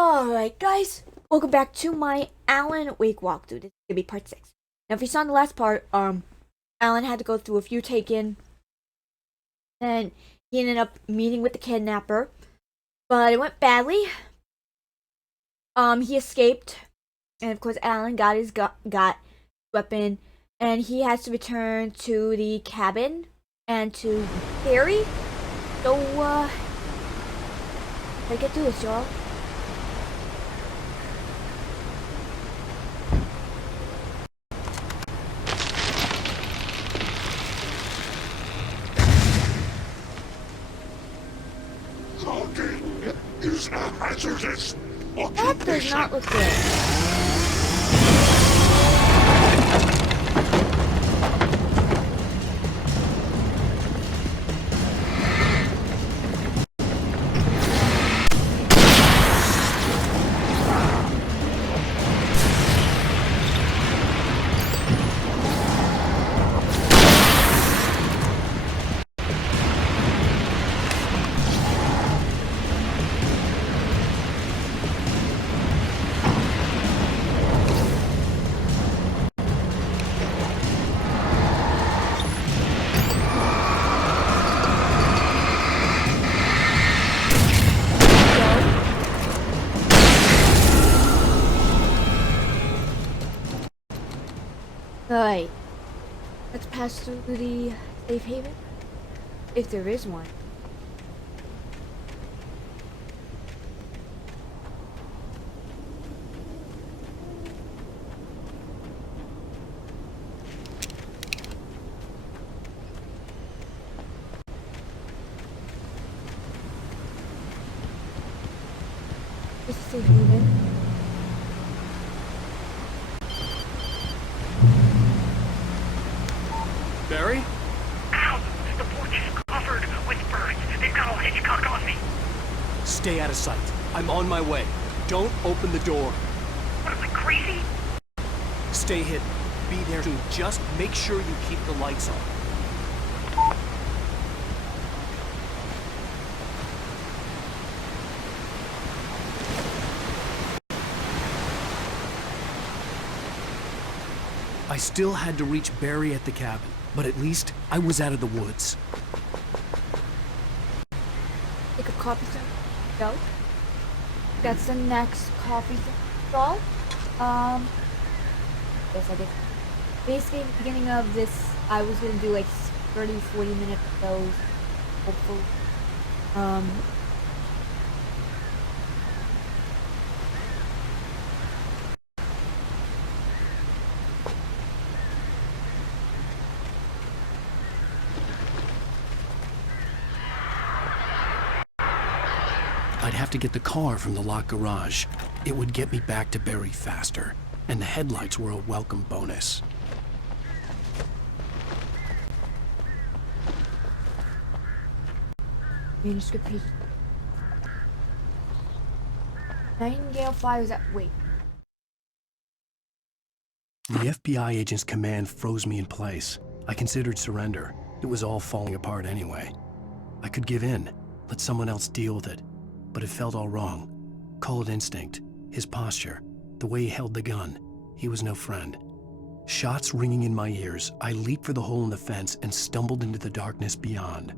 Alright guys, welcome back to my Alan Wake walkthrough. This is gonna be part 6. Now if you saw in the last part, Alan had to go through a few take-in, and he ended up meeting with the kidnapper, but it went badly. He escaped, and of course Alan got his weapon, and he has to return to the cabin and to Harry. So, let's get through this, y'all. Logging is a hazardous That does not look good. Alright, let's pass through the safe haven, if there is one. This is safe haven. Barry? Ow! The porch is covered with birds. They've got all Hitchcock on me. Stay out of sight. I'm on my way. Don't open the door. What am I, crazy? Stay hidden. Be there soon. Just make sure you keep the lights on. I still had to reach Barry at the cabin, but at least I was out of the woods. Take a coffee stall. Go. That's the next coffee stall. Yes, I did. Basically, at the beginning of this, I was gonna do like 30-40 minute episodes. Hopefully. I'd have to get the car from the locked garage. It would get me back to Barry faster, and the headlights were a welcome bonus. Manuscript page. Nightingale fires at wait. The FBI agent's command froze me in place. I considered surrender. It was all falling apart anyway. I could give in, let someone else deal with it. But it felt all wrong. Call it instinct, his posture, the way he held the gun. He was no friend. Shots ringing in my ears, I leaped for the hole in the fence and stumbled into the darkness beyond.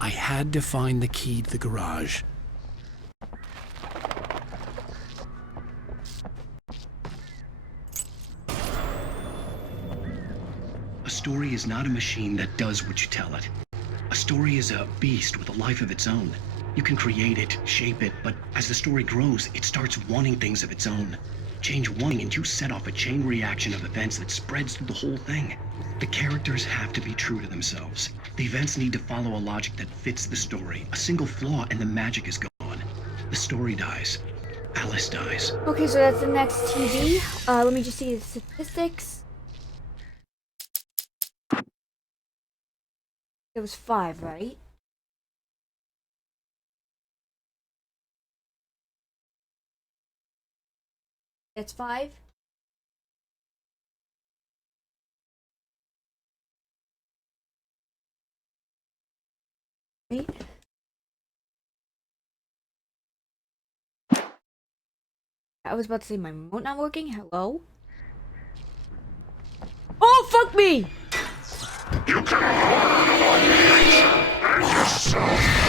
I had to find the key to the garage. A story is not a machine that does what you tell it. A story is a beast with a life of its own. You can create it, shape it, but as the story grows, it starts wanting things of its own. Change one and you set off a chain reaction of events that spreads through the whole thing. The characters have to be true to themselves. The events need to follow a logic that fits the story. A single flaw and the magic is gone. The story dies. Alice dies. Okay, so that's the next TV. Let me just see the statistics. It was 5, right? That's 5. Right? I was about to say my remote not working. Hello? Oh, fuck me! You can eliminate and yourself.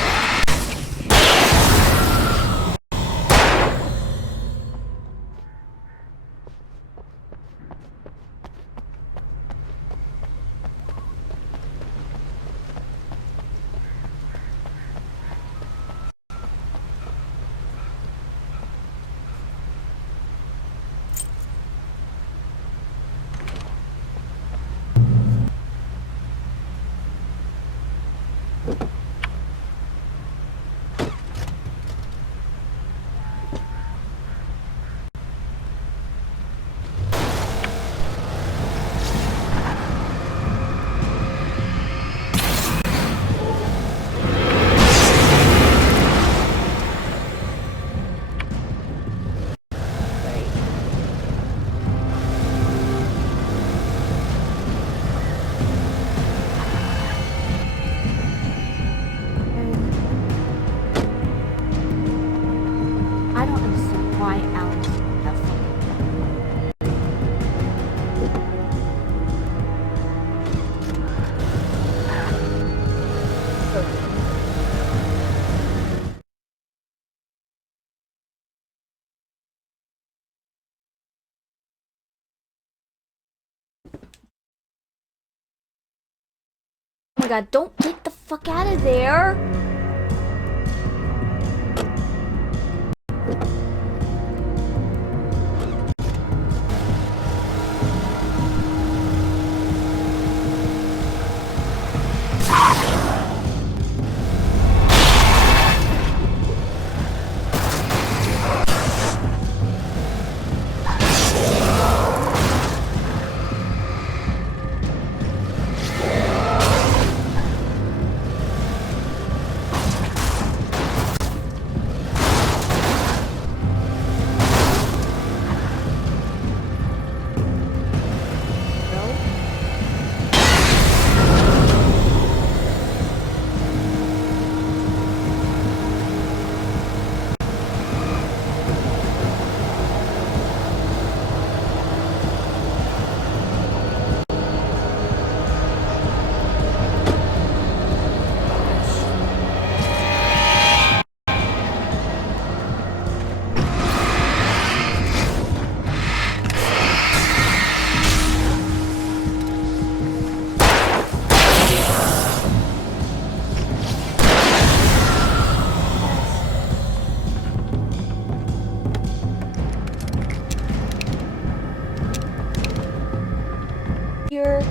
I don't understand why Alan's that fucking. Oh my god, don't get the fuck out of there! Here.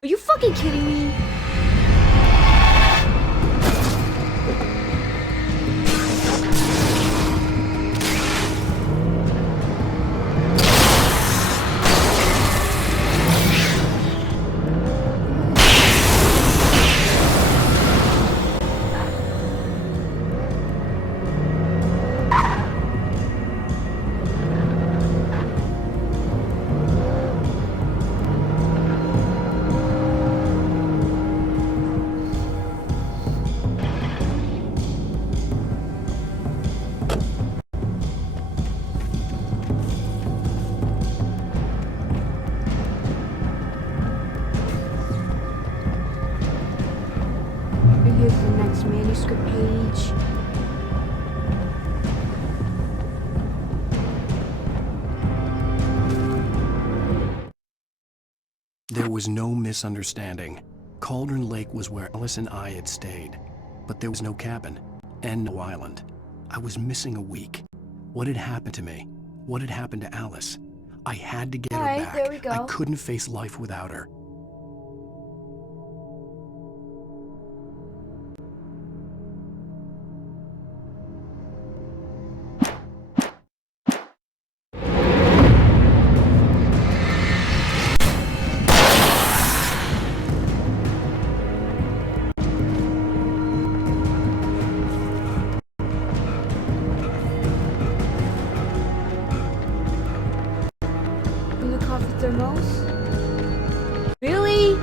Are you fucking kidding me? Here's the next manuscript page. There was no misunderstanding. Cauldron Lake was where Alice and I had stayed, but there was no cabin and no island. I was missing a week. What had happened to me? What had happened to Alice? I had to get her Alright, back. there we go. I couldn't face life without her. In the coffee thermos? Really?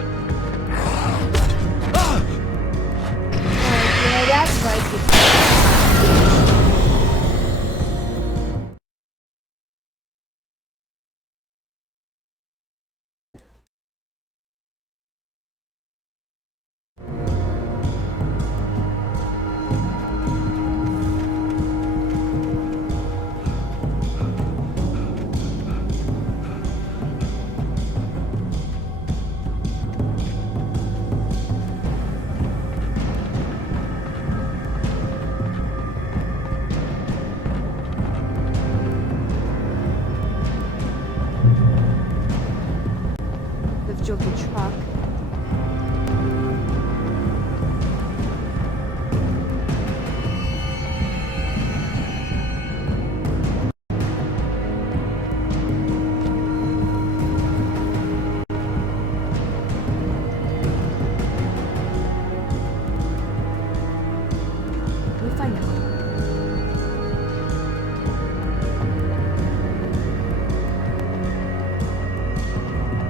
Yeah, that's right. We've drove the truck. We find out.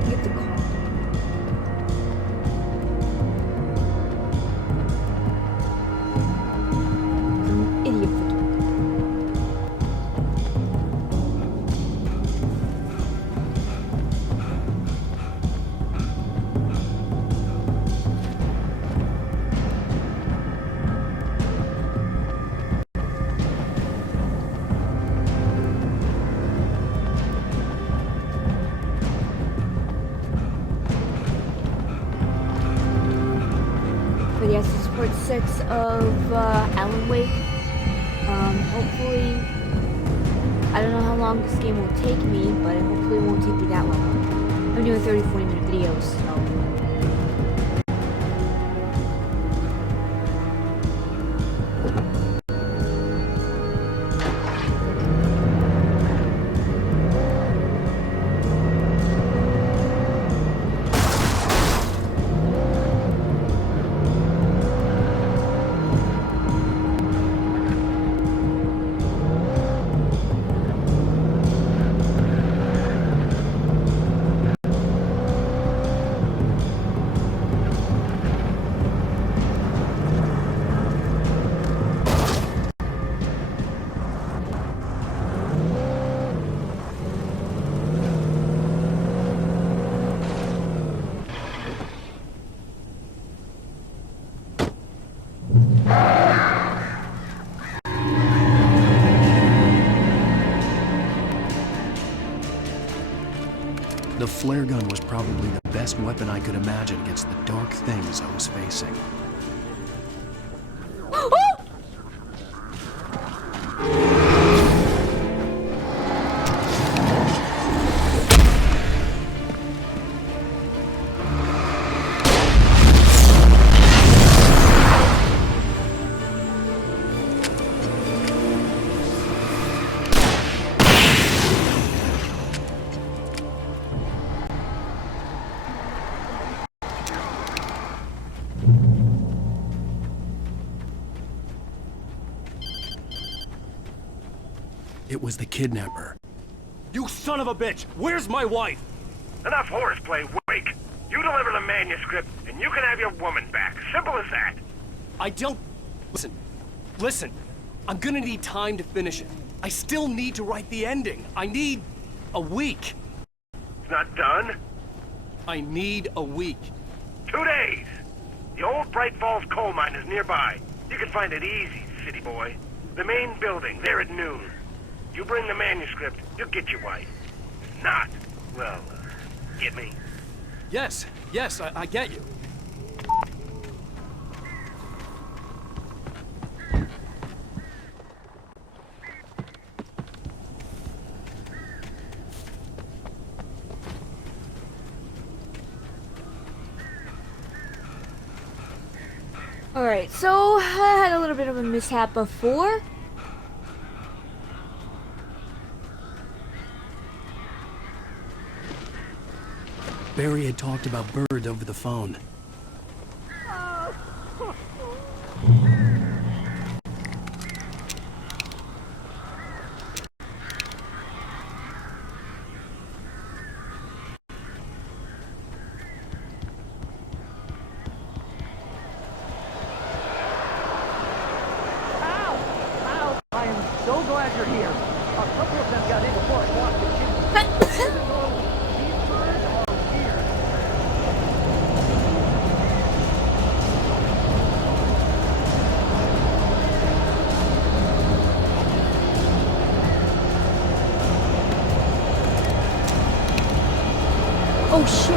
Get the car. Some idiot freaking. But yes, this is part 6 of Alan Wake. Hopefully, I don't know how long this game will take me, but hopefully it won't take me that long. I'm doing 30-40 minute videos, so. The flare gun was probably the best weapon I could imagine against the dark things I was facing. It was the kidnapper. You son of a bitch! Where's my wife? Enough horseplay, Wake. You deliver the manuscript, and you can have your woman back. Simple as that. I don't... Listen. I'm gonna need time to finish it. I still need to write the ending. I need... a week. It's not done. I need a week. 2 days. The old Bright Falls coal mine is nearby. You can find it easy, city boy. The main building, there at noon. You bring the manuscript, you'll get your wife. If not, well, get me? Yes, I get you. Alright, so I had a little bit of a mishap before. Barry had talked about Bird over the phone. I am so glad you're here. A couple of them got in before I walked the chimney. These birds are weird. Oh shit.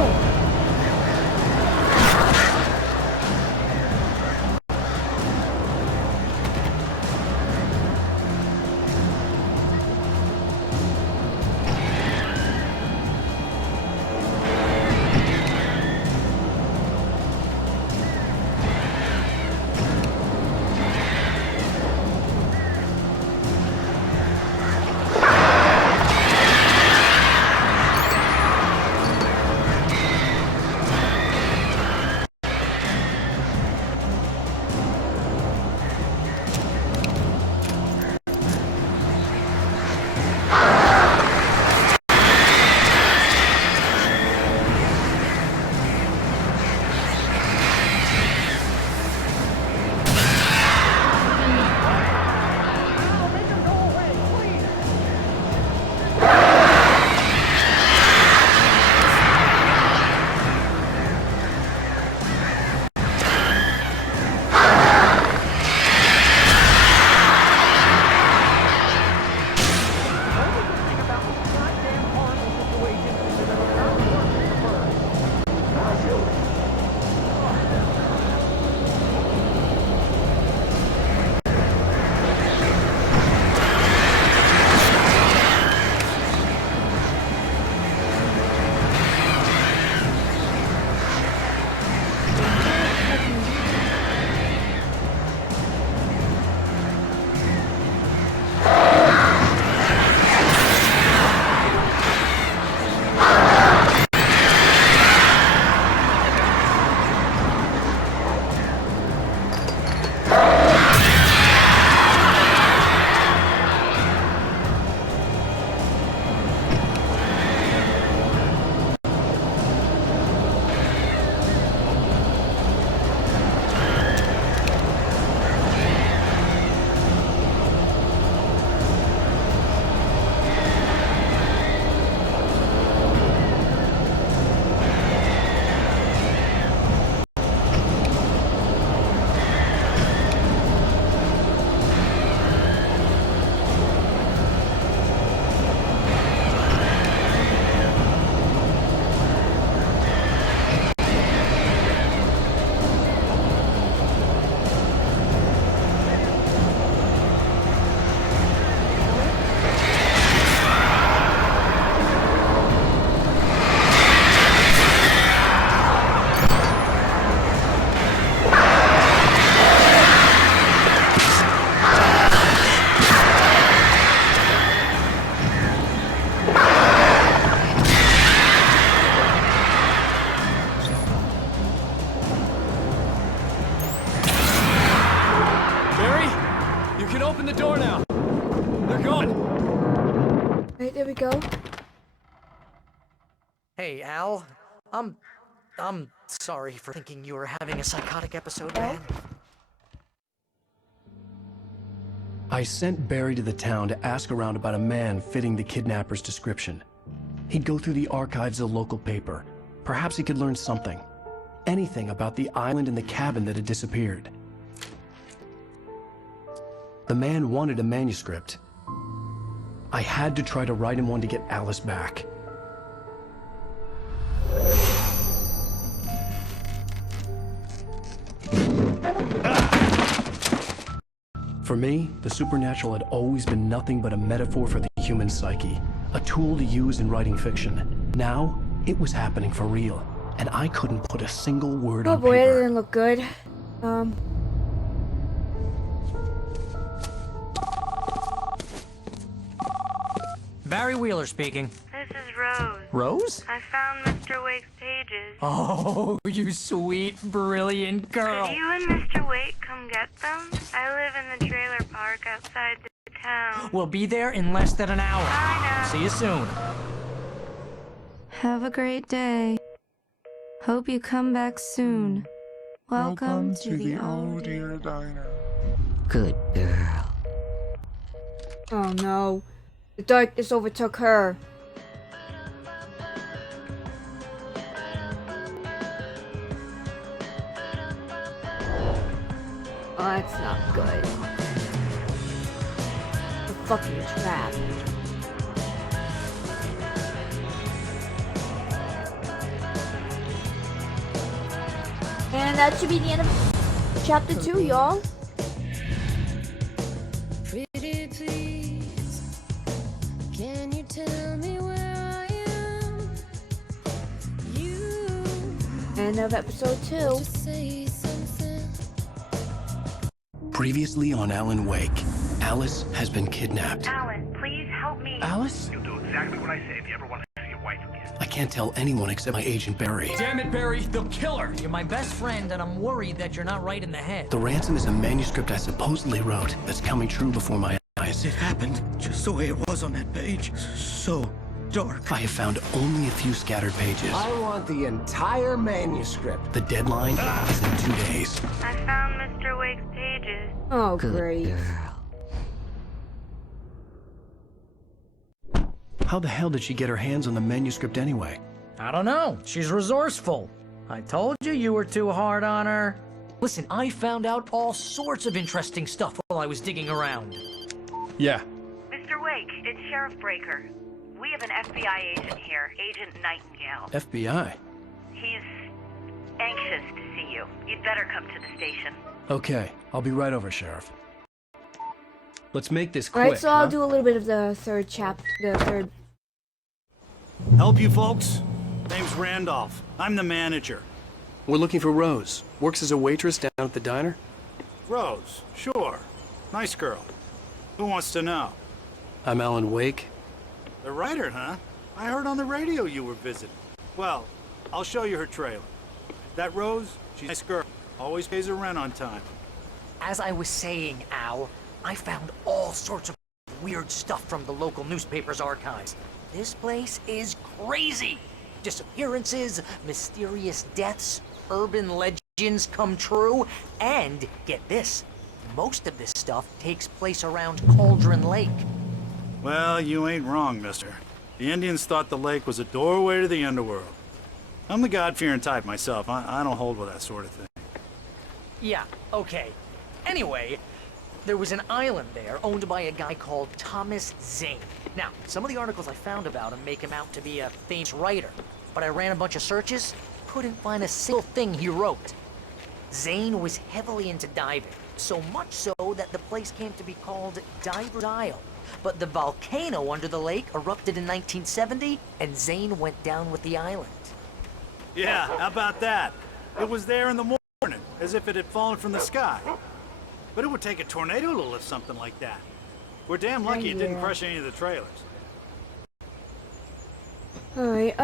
Barry, you can open the door now. They're gone. we go. Hey, Al. I'm sorry for thinking you were having a psychotic episode, Oh. man. I sent Barry to the town to ask around about a man fitting the kidnapper's description. He'd go through the archives of the local paper. Perhaps he could learn something. Anything about the island and the cabin that had disappeared. The man wanted a manuscript. I had to try to write him one to get Alice back. For me, the supernatural had always been nothing but a metaphor for the human psyche, a tool to use in writing fiction. Now, it was happening for real, and I couldn't put a single word Oh on boy, it paper. didn't look good. Barry Wheeler speaking. This is Rose. Rose? I found Mr. Wake's pages. Oh, you sweet, brilliant girl. Could you and Mr. Wake come get them? I live in the trailer park outside the town. We'll be there in less than an hour. Bye now. See you soon. Have a great day. Hope you come back soon. Welcome to the old dear diner. Good girl. Oh no. The darkness overtook her. Oh, that's not good. A fucking trap. And that should be the end of chapter 2, y'all. Pretty please, can you tell me where I am? You End of episode 2. say something. Previously on Alan Wake, Alice has been kidnapped. Alan, please help me. Alice? You'll do exactly what I say if you ever want to see your wife again. I can't tell anyone except my agent Barry. Damn it, Barry, they'll kill her. You're my best friend, and I'm worried that you're not right in the head. The ransom is a manuscript I supposedly wrote that's coming true before my eyes. It happened just the way it was on that page. So dark. I have found only a few scattered pages. I want the entire manuscript. The deadline is in 2 days. I found Mr. Wake's pages. Oh, great. How the hell did she get her hands on the manuscript anyway? I don't know. She's resourceful. I told you you were too hard on her. Listen, I found out all sorts of interesting stuff while I was digging around. Yeah. Mr. Wake, it's Sheriff Breaker. We have an FBI agent here, Agent Nightingale. FBI. He's anxious to see you. You'd better come to the station. Okay, I'll be right over, Sheriff. Let's make this quick. Alright, so I'll do a little bit of the third Help you folks? Name's Randolph. I'm the manager. We're looking for Rose. Works as a waitress down at the diner. Rose, sure. Nice girl. Who wants to know? I'm Alan Wake. The writer, huh? I heard on the radio you were visiting. Well, I'll show you her trailer. That Rose, she's a nice girl. Always pays her rent on time. As I was saying, Al, I found all sorts of weird stuff from the local newspaper's archives. This place is crazy. Disappearances, mysterious deaths, urban legends come true, and get this, most of this stuff takes place around Cauldron Lake. Well, you ain't wrong, mister. The Indians thought the lake was a doorway to the underworld. I'm the God-fearing type myself. I don't hold with that sort of thing. Yeah, okay. Anyway, there was an island there owned by a guy called Thomas Zane. Now, some of the articles I found about him make him out to be a famous writer, but I ran a bunch of searches, couldn't find a single thing he wrote. Zane was heavily into diving, so much so that the place came to be called Diver's Isle. But the volcano under the lake erupted in 1970, and Zane went down with the island. Yeah, how about that? It was there in the morning, as if it had fallen from the sky. But it would take a tornado to lift something like that. We're damn lucky it didn't crush any of the trailers. Alright,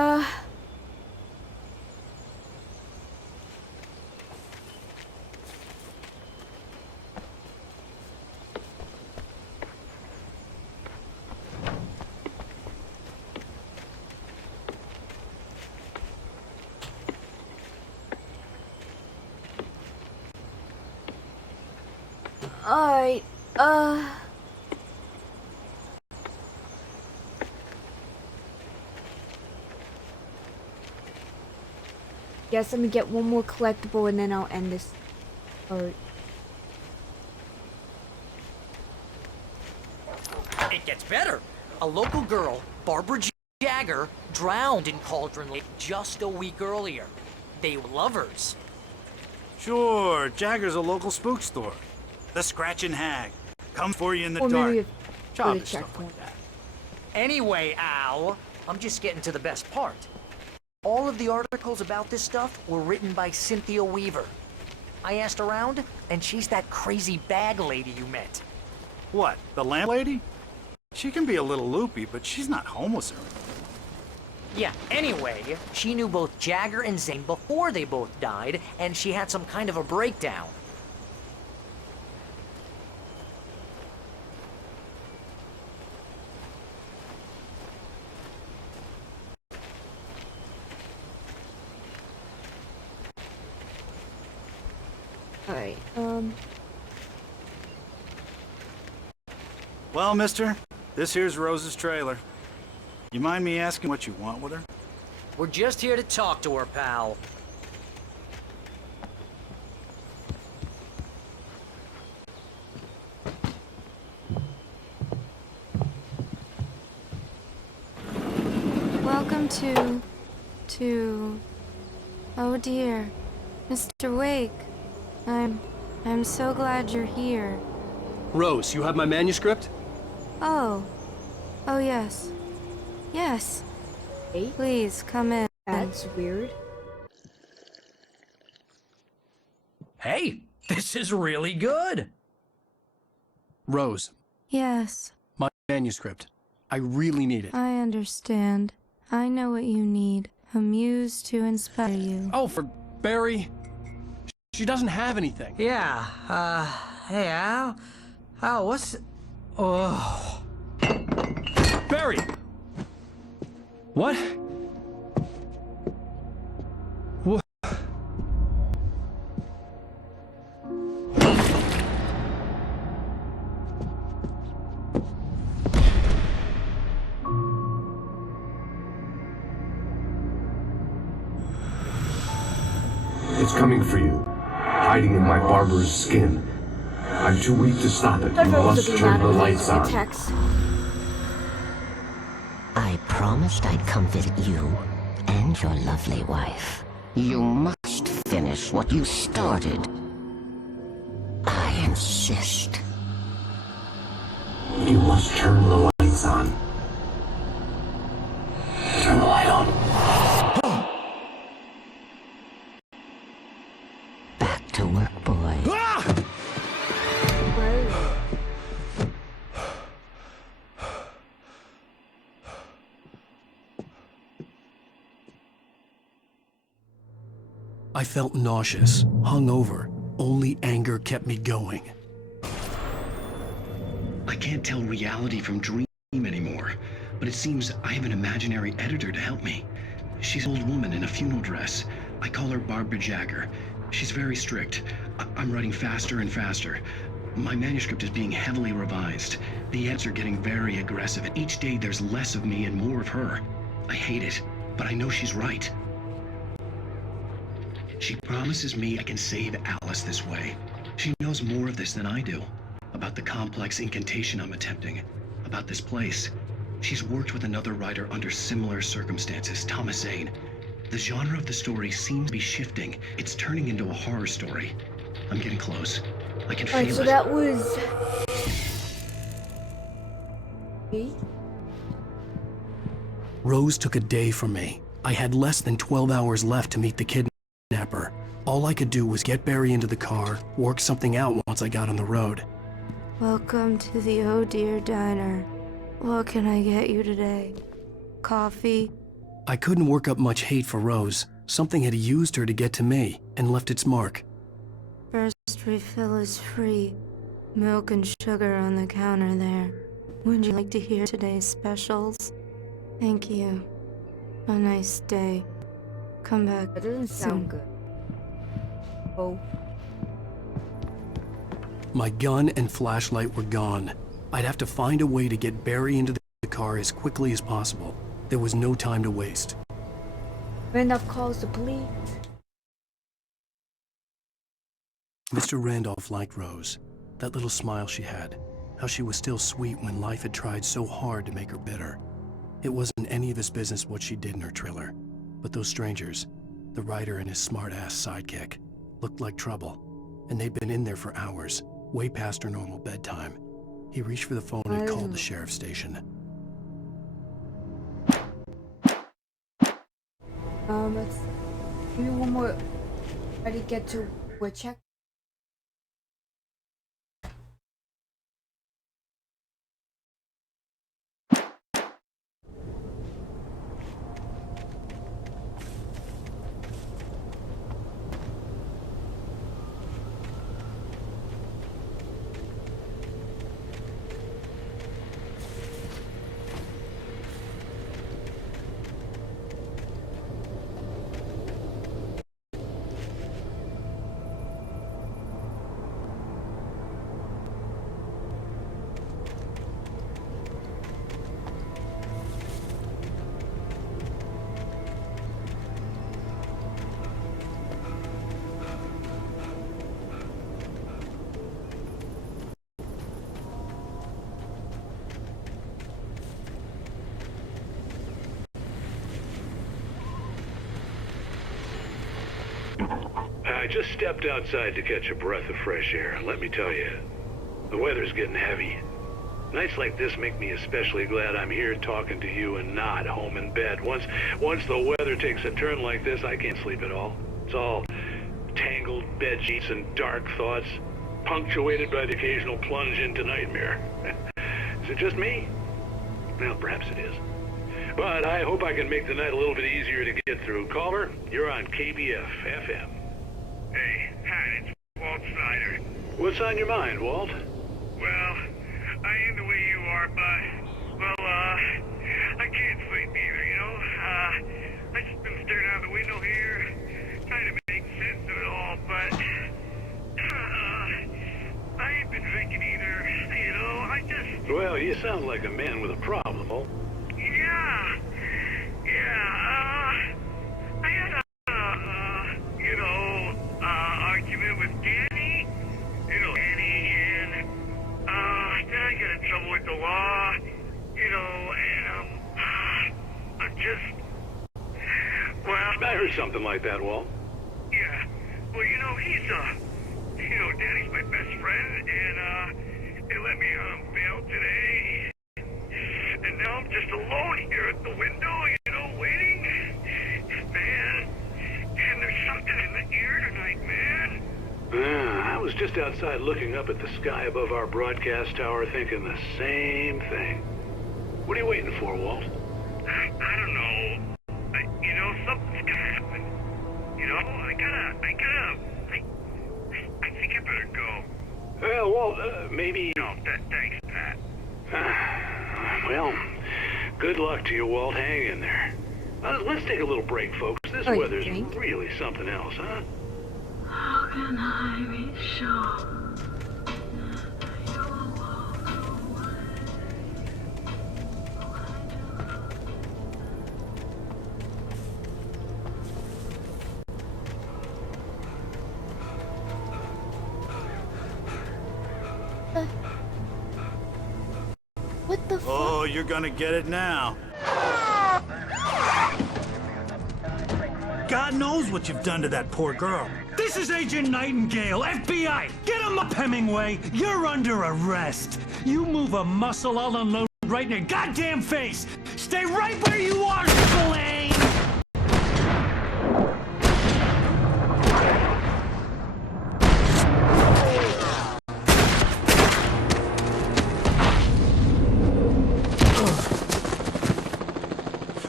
Alright, guess let me get one more collectible and then I'll end this part. It gets better. A local girl, Barbara Jagger, drowned in Cauldron Lake just a week earlier. They were lovers. Sure, Jagger's a local spook store. The Scratching Hag. Come for you in the Or dark. maybe Childish stuff like that. Anyway, Al, I'm just getting to the best part. All of the articles about this stuff were written by Cynthia Weaver. I asked around, and she's that crazy bag lady you met. What, the landlady? She can be a little loopy, but she's not homeless or anything. Yeah, anyway, she knew both Jagger and Zane before they both died, and she had some kind of a breakdown. Alright, Well, mister, this here's Rose's trailer. You mind me asking what you want with her? We're just here to talk to her, pal. Welcome to... Oh dear. Mr. Wake. I'm so glad you're here. Rose, you have my manuscript? Oh. Oh yes. Yes. hey, Please, come in. that's weird. Hey, this is really good. Rose, Yes, my manuscript. I really need it. I understand. I know what you need. A muse to inspire you. Oh, for Barry. She doesn't have anything. Yeah, hey, Al? Al, what's... Oh... Barry! What? What? It's coming for you, hiding in my barber's skin. I'm too weak to stop it. You must turn the lights on. Text. I promised I'd come visit you and your lovely wife. You must finish what you started. I insist. You must turn the lights on. Turn the light on. Back to work, boy. I felt nauseous, hungover. Only anger kept me going. I can't tell reality from dream anymore, but it seems I have an imaginary editor to help me. She's an old woman in a funeral dress. I call her Barbara Jagger. She's very strict. I'm writing faster and faster. My manuscript is being heavily revised. The edits are getting very aggressive. Each day there's less of me and more of her. I hate it, but I know she's right. She promises me I can save Alice this way. She knows more of this than I do. About the complex incantation I'm attempting. About this place. She's worked with another writer under similar circumstances, Thomas Zane. The genre of the story seems to be shifting. It's turning into a horror story. I'm getting close. I can feel Alright, so it. that was... me? Rose took a day from me. I had less than 12 hours left to meet the kidnapper. All I could do was get Barry into the car, work something out once I got on the road. Welcome to the Oh Dear Diner. What can I get you today? Coffee? I couldn't work up much hate for Rose. Something had used her to get to me and left its mark. First refill is free. Milk and sugar on the counter there. Would you like to hear today's specials? Thank you. A nice day. Come back. That doesn't sound soon. good. Oh. My gun and flashlight were gone. I'd have to find a way to get Barry into the car as quickly as possible. There was no time to waste. Randolph calls the police. Mr. Randolph liked Rose. That little smile she had. How she was still sweet when life had tried so hard to make her bitter. It wasn't any of his business what she did in her trailer. But those strangers, the writer and his smart-ass sidekick, looked like trouble. And they'd been in there for hours, way past her normal bedtime. He reached for the phone and called the sheriff's station. Let's give me one more. Try to get to Woodchuck. I just stepped outside to catch a breath of fresh air. Let me tell you, the weather's getting heavy. Nights like this make me especially glad I'm here talking to you and not home in bed. Once the weather takes a turn like this, I can't sleep at all. It's all tangled bed sheets and dark thoughts, punctuated by the occasional plunge into nightmare. Is it just me? Well, perhaps it is. But I hope I can make the night a little bit easier to get through. Caller, you're on KBF FM. Hey, Pat, it's Walt Snyder. What's on your mind, Walt? Well, I am the way you are, but, well, I can't sleep either, you know? I just been staring out the window here, trying to make sense of it all, but, I ain't been drinking either, you know? I just... Well, you sound like a man with a problem, Walt. Yeah, I had a, argument with Danny, and, then I got in trouble with the law, and, I'm just, well... I heard something like that, Walt. Yeah, well, Danny's my best friend, and, they let me on bail today, and now I'm just alone here at the window, waiting, man, and there's something in the air tonight, man. I was just outside looking up at the sky above our broadcast tower thinking the same thing. What are you waiting for, Walt? I don't know. Something's gonna happen. I think I better go. Well, Walt, maybe... No, thanks, Pat. Well, good luck to you, Walt. Hang in there. Let's take a little break, folks. This weather's really something else, huh? How can I be sure? What the fuck? Oh, you're gonna get it now. God knows what you've done to that poor girl. This is Agent Nightingale, FBI! Get him up, Hemingway! You're under arrest! You move a muscle, I'll unload right in your goddamn face! Stay right where you are, Spillane!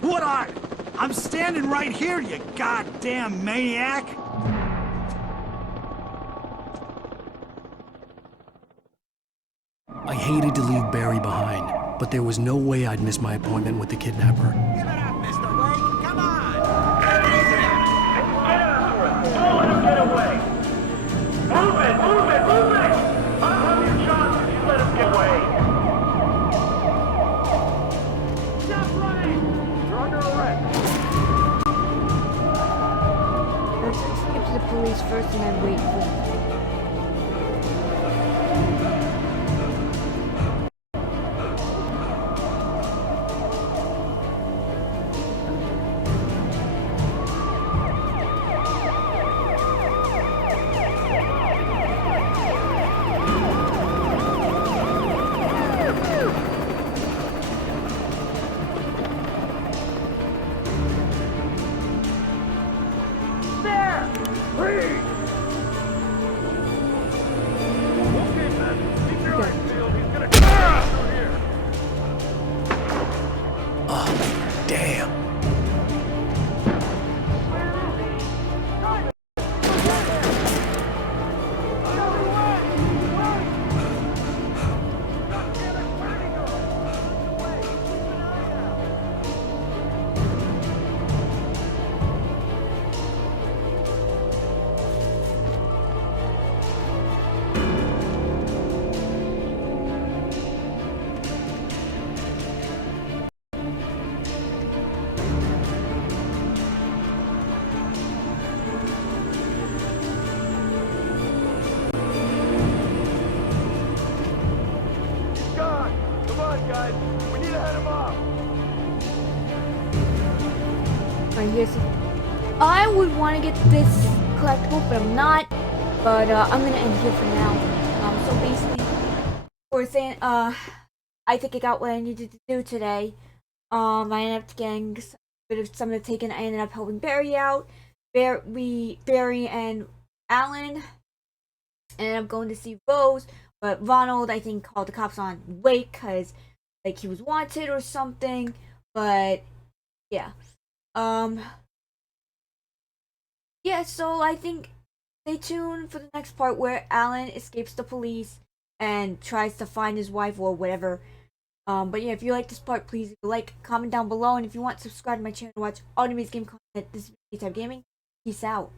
What are? I'm standing right here, you goddamn maniac! I hated to leave Barry behind, but there was no way I'd miss my appointment with the kidnapper. Give it up, Mr. Wayne, come on! Get after it! Don't let him get away! Move it! police first and then wait for... Alright, here's the... I would want to get this collectible, but I'm not. But I'm gonna end here for now. So basically, we're saying I think I got what I needed to do today. I ended up getting a bit of some of the taken. I ended up helping Barry out. Barry and Alan ended up going to see Rose, but Ronald I think called the cops on Wake because like he was wanted or something. But yeah. Yeah, so I think stay tuned for the next part where Alan escapes the police and tries to find his wife or whatever. But yeah, if you like this part, please like, comment down below, and if you want, subscribe to my channel to watch all the game content. This is Type Gaming. Peace out.